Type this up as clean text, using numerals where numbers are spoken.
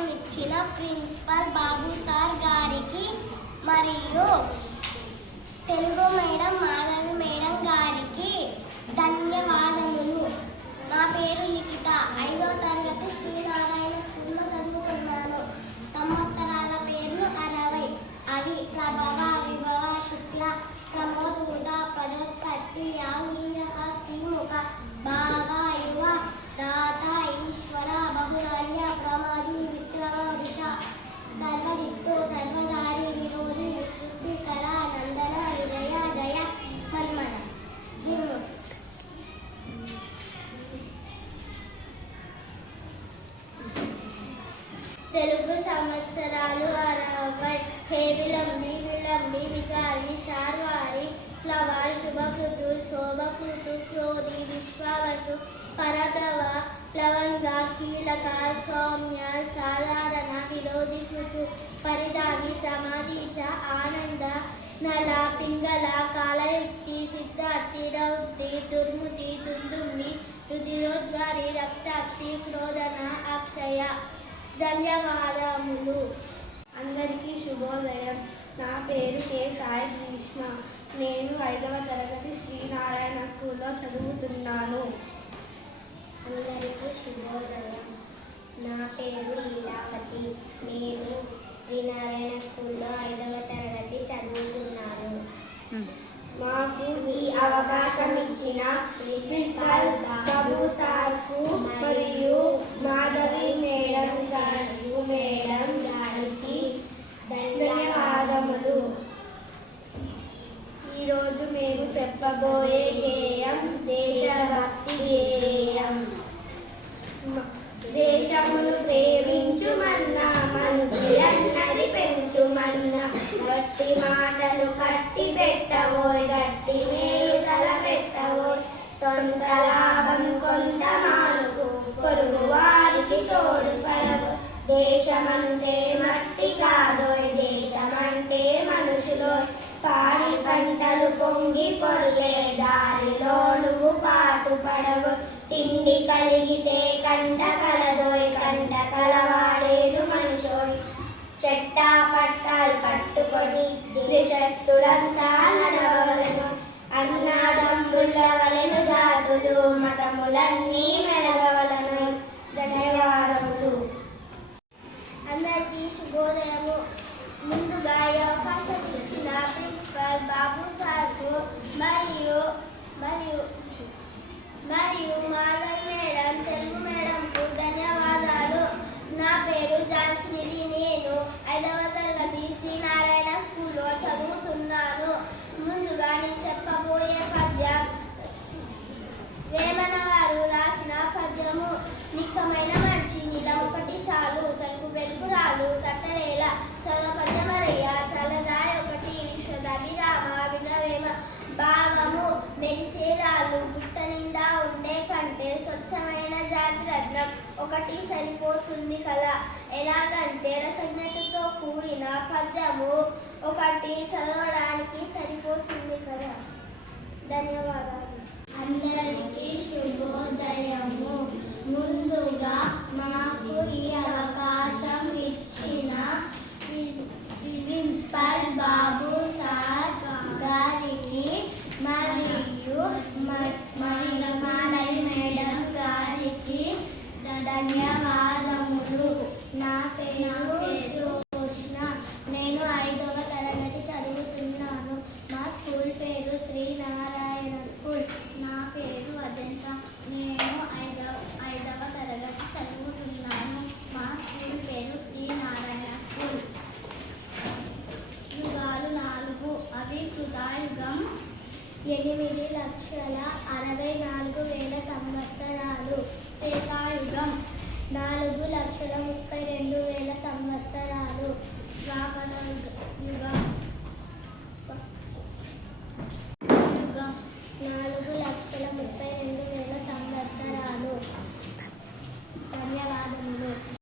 అవకాశం ఇచ్చిన ప్రిన్సిపల్ బాబు సార్ గారికి మరియు తెలుగు మేడం మాధవి మేడం గారికి ధన్యవాదములు. నా పేరు లిఖిత. 5వ తరగతి శ్రీనారాయణ స్కూల్లో చదువుకున్నాను. సంవత్సరాల పేర్లు 60. అవి ప్రభవ, విభవ, శుక్ల, ప్రమోద్, ఉదా, ప్రజోత్పత్తి, యాంగీరస, శ్రీముఖ, భావ, యువ, దాత, ఈశ్వర, బహుధాన్య, ప్రమాది, విక్రమ, వృష, సర్వజిత్తు, సర్వధారి, విరోధి, వికృతికర, నందన, విజయ, జయ, మన్మద. తెలుగు సంవత్సరాలు 60. హే విలంబి, విలంబి, వికారి, శార్వారి, ప్లవ, శుభకృతు, శోభకృతు, క్రోధి, విశ్వావసు, పరప్లవ, ప్లవంగ, కీలక, సౌమ్య, సాధారణ, విరోధికృతు, పరిధావి, ప్రమాది చ, ఆనంద, నల, పింగళ, కాలయుక్తి, సిద్ధార్థి, రౌద్రి, దుర్ముతి, దుందుంబి, రుధిరోద్గారి, రక్తాక్షి, క్రోధన, అక్షయ. ధన్యవాదములు. అందరికీ శుభోదయం. నా పేరు కె సాయి భీష్మ. నేను 5వ తరగతి శ్రీనారాయణ స్కూల్లో చదువుతున్నాను. అందరికీ శుభోదయం. నా పేరు లీలావతి. నేను శ్రీనారాయణ స్కూల్లో 5వ తరగతి చదువుతున్నాను. మాకు ఈ అవకాశం ఇచ్చిన ప్రిన్సిపల్ బాబు సార్కు మరియు మాధవి మేడం గారికి ధన్యవాదములు. ఈరోజు మేము చెప్పబోయే గేయం దేశభక్తి గేయం. దేశమును ప్రేమించుమన్నా, మంచి అన్నది పెంచుమన్నా, గట్టి మాటలు కట్టి పెట్టవోయ్, గట్టి మేలు తల పెట్టవోయ్, సొంత లాభం కొంత మానుకు, పొరుగు వారికి తోడుపడవు. దేశమంటే మట్టి కాదోయ్, దేశమంటే మనుషులోయ్, పాడి పంటలు పొంగి పొర్లే దారిలో నువ్వు పాటు పడవు. తిండి కలిగితే కంట కలదోయ్, కంట కలవాడేను మనుషోయ్, చెట్టా పట్టాలు పట్టుకొని దేశస్థులంతా నడవలను. అన్నాదమ్ముల వలెను జాతులు, మతములన్నీ మెలగవలను. ధన్యవాదములు. అందరికీ శుభోదయము. ముందుగా ఈ అవకాశం ఇచ్చిన ప్రిన్సిపల్ బాబు సార్కు మరియు మాధవి మేడం, తెలుగు మేడంకు ధన్యవాదాలు. నా పేరు ఝాన్సీ. నేను 5వ తరగతి శ్రీనారాయణ స్కూల్లో చదువుతున్నాను. ముందుగా నేను చెప్పబోయే పద్యం వేమన గారు రాసిన పద్యము. నిక్కమైన మంచి నిలమొకటి చాలు, తెలుగు వెలుగురాలు కట్టడేలా, చదువు పద్యమరయ్య చలదాయ ఒకటి, విశ్వదభిరామ వినవేమ, భావము మెరిసేరాలు, గుట్ట నిండా ఉండే కంటే స్వచ్ఛమైన జాతి రత్నం ఒకటి సరిపోతుంది కదా. ఎలాగంటే రసజ్ఞతతో కూడిన పద్యము ఒకటి చదవడానికి సరిపోతుంది కదా. ధన్యవాదాలు. అందరికీ శుభోదయము. ముందుగా మాకు ఈ అవకాశం ఇచ్చిన ప్రిన్సిపల్ బాబు సార్ గారికి మరియు మాధవి మేడం గారికి ధన్యవాదములు. నా పేరు జోష్న. నేను 5వ తరగతి చదువుతున్నాను. మా స్కూల్ పేరు శ్రీనారాయణ స్కూల్. నా పేరు అజంత. నేను 5వ తరగతి చదువుతున్నాను. మా స్కూల్ పేరు శ్రీనారాయణ స్కూల్. యుగాలు 4. అవి కృతాయుగం 8,64,000 సంవత్సరాలు. త్రేతాయుగం 4,32,000